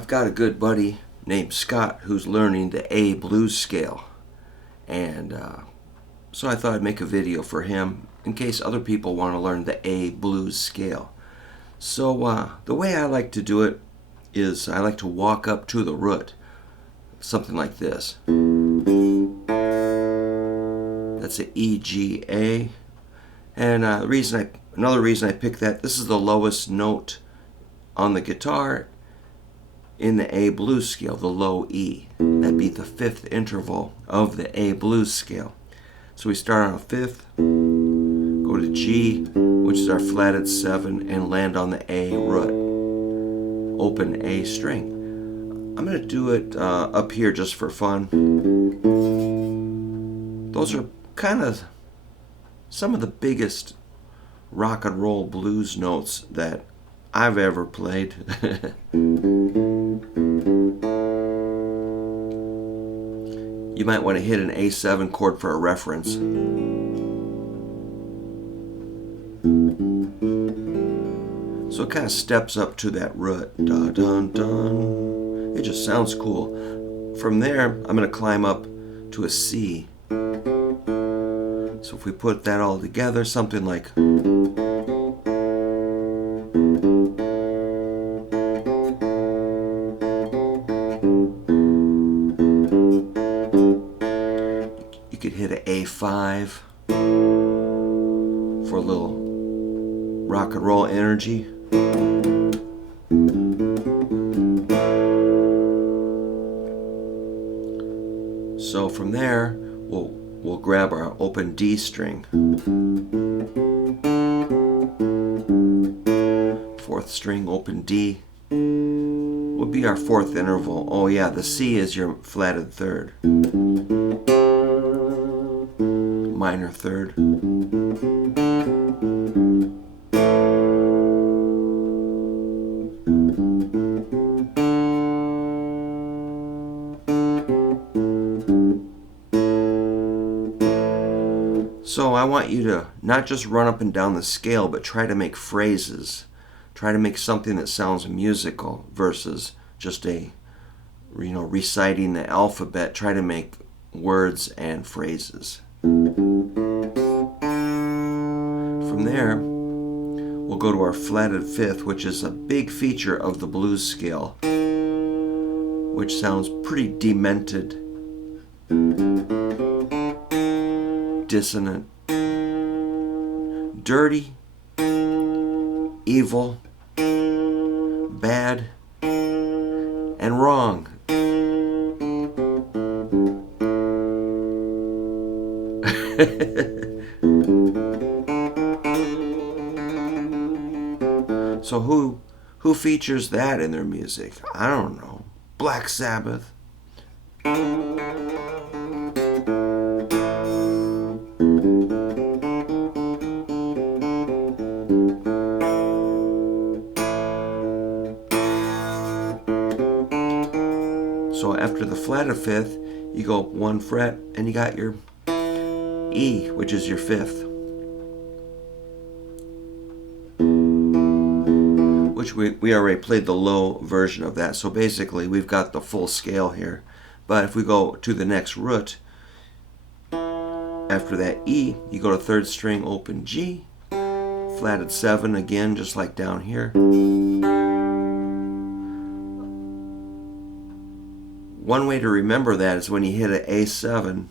I've got a good buddy named Scott who's learning the A blues scale, and so I thought I'd make a video for him in case other people want to learn the A blues scale. So the way I like to do it is I like to walk up to the root, something like this. That's an E, G, A. And another reason I picked that, this is the lowest note on the guitar in the A blues scale, the low E. That'd be the fifth interval of the A blues scale. So we start on a fifth, go to G, which is our flatted 7, and land on the A root, open A string. I'm going to do it up here just for fun. Those are kind of some of the biggest rock and roll blues notes that I've ever played. You might want to hit an A7 chord for a reference. So it kind of steps up to that root. Dun, dun, dun. It just sounds cool. From there, I'm going to climb up to a C. So if we put that all together, something like you could hit an A5 for a little rock and roll energy. So from there, we'll grab our open D string. Fourth string, open D, will be our fourth interval. Oh yeah, the C is your flatted third. Minor third. So I want you to not just run up and down the scale, but try to make phrases. Try to make something that sounds musical versus just reciting the alphabet. Try to make words and phrases. From there, we'll go to our flatted fifth, which is a big feature of the blues scale, which sounds pretty demented, dissonant, dirty, evil, bad, and wrong. So who features that in their music? I don't know. Black Sabbath. So after the flatted fifth, you go one fret and you got your E, which is your fifth, which we already played the low version of that. So basically we've got the full scale here. But if we go to the next root, after that E, you go to third string, open G, flatted 7 again, just like down here. One way to remember that is when you hit an A7,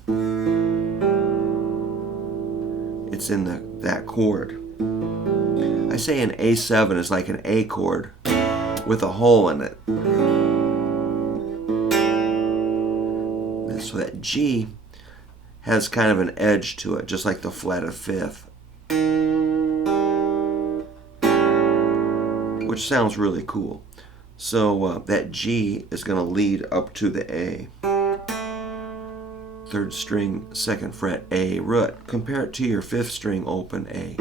it's in that chord. I say an A7 is like an A chord with a hole in it. So that G has kind of an edge to it, just like the flatted fifth, which sounds really cool. So that G is going to lead up to the A. Third string, second fret, A root. Compare it to your fifth string, open A.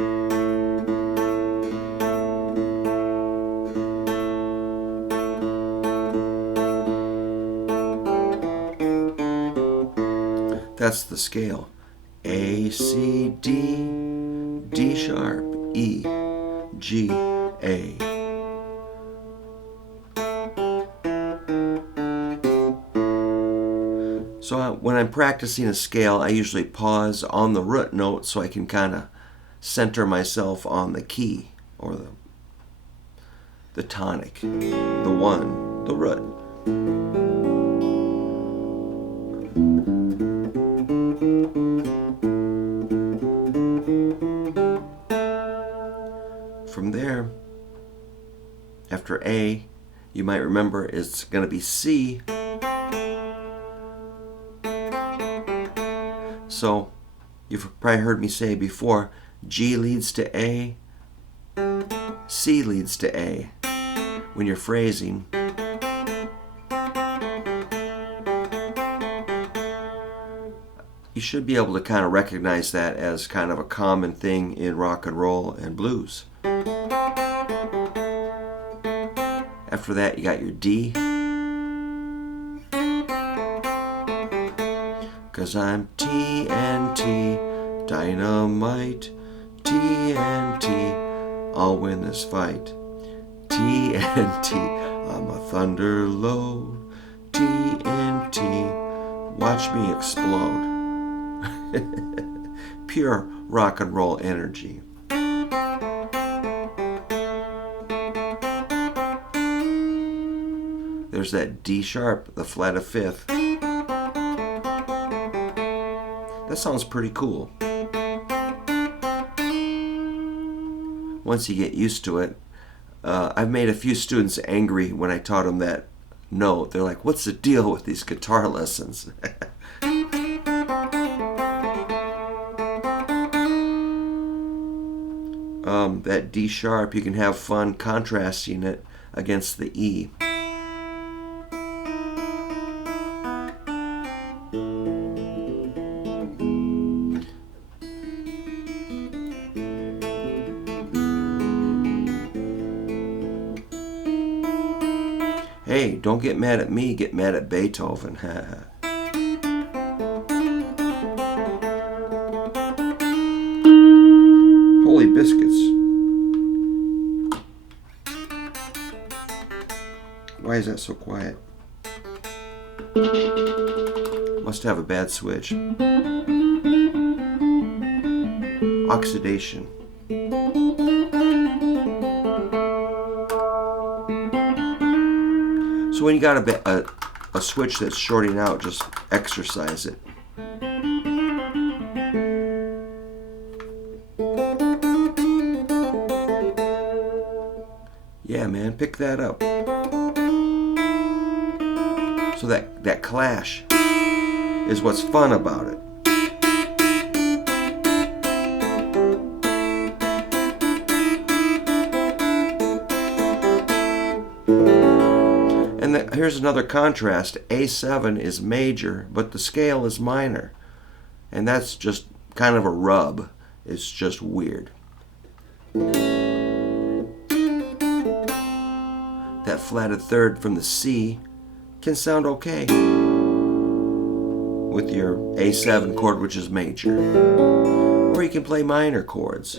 That's the scale. A, C, D, D sharp, E, G, A. So when I'm practicing a scale, I usually pause on the root note so I can kind of center myself on the key, or the tonic, the one, the root. From there, after A, you might remember it's going to be C. So you've probably heard me say before, G leads to A, C leads to A when you're phrasing. You should be able to kind of recognize that as kind of a common thing in rock and roll and blues. After that, you got your D. 'Cause I'm TNT, dynamite, TNT, I'll win this fight. TNT, I'm a thunder load, TNT, watch me explode. Pure rock and roll energy. There's that D sharp, the flat of fifth. That sounds pretty cool. Once you get used to it, I've made a few students angry when I taught them that note. They're like, what's the deal with these guitar lessons? That D sharp, you can have fun contrasting it against the E. Hey, don't get mad at me, get mad at Beethoven. Holy biscuits. Why is that so quiet? Must have a bad switch. Oxidation. So when you got a switch that's shorting out, just exercise it. Yeah, man, pick that up. So that clash is what's fun about it. And here's another contrast. A7 is major, but the scale is minor. And that's just kind of a rub. It's just weird. That flatted third from the C can sound okay with your A7 chord, which is major. Or you can play minor chords.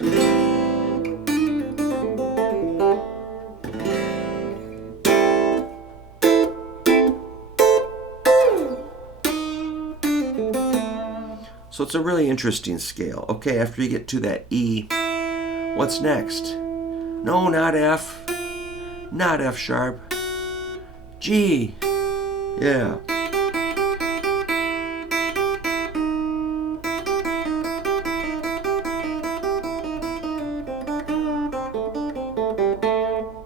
So it's a really interesting scale. Okay, after you get to that E, what's next? No, not F. Not F sharp. G. Yeah.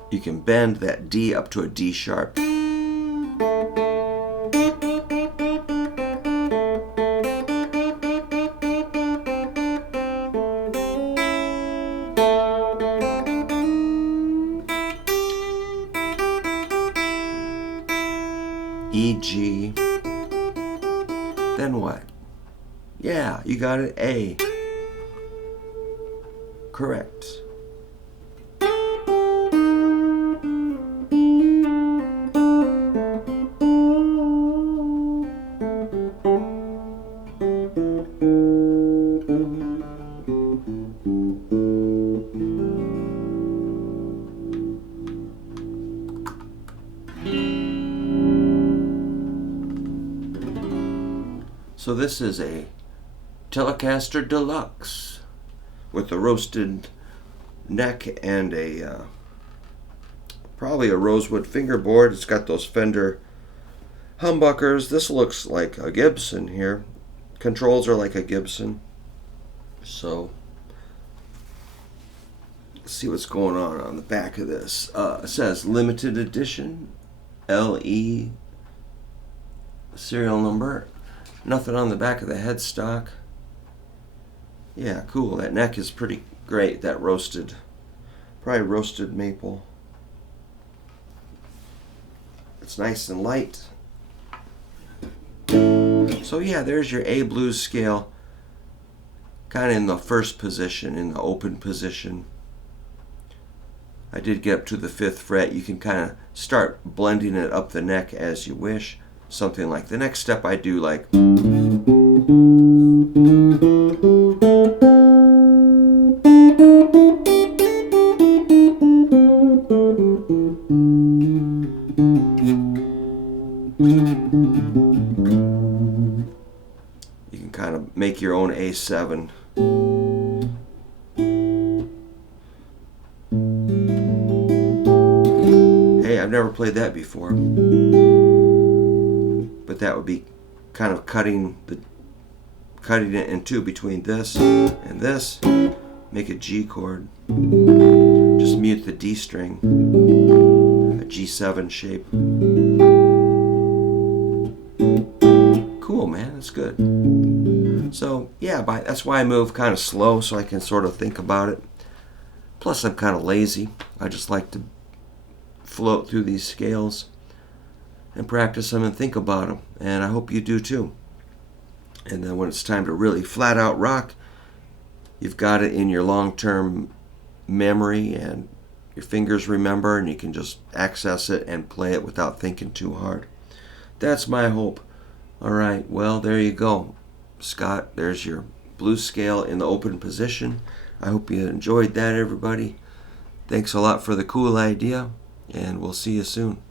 You can bend that D up to a D sharp. E, G. Then what? Yeah, you got it. A. Correct. So this is a Telecaster Deluxe with a roasted neck and a probably a rosewood fingerboard. It's got those Fender humbuckers. This looks like a Gibson here. Controls are like a Gibson. So let's see what's going on the back of this. It says limited edition, LE serial number. Nothing on the back of the headstock. Yeah, cool. That neck is pretty great. That roasted, probably roasted maple. It's nice and light. So yeah, there's your A blues scale. Kind of in the first position, in the open position. I did get up to the 5th fret. You can kind of start blending it up the neck as you wish. Something like the next step I do like. You can kind of make your own A7. Hey, I've never played that before. But that would be kind of cutting it in two between this and this. Make a G chord. Just mute the D string. A G7 shape. Cool, man. That's good. So yeah, that's why I move kind of slow, so I can sort of think about it. Plus I'm kind of lazy. I just like to float through these scales and practice them and think about them. And I hope you do too. And then when it's time to really flat out rock, you've got it in your long-term memory and your fingers remember, and you can just access it and play it without thinking too hard. That's my hope. All right, well, there you go. Scott, there's your blues scale in the open position. I hope you enjoyed that, everybody. Thanks a lot for the cool idea, and we'll see you soon.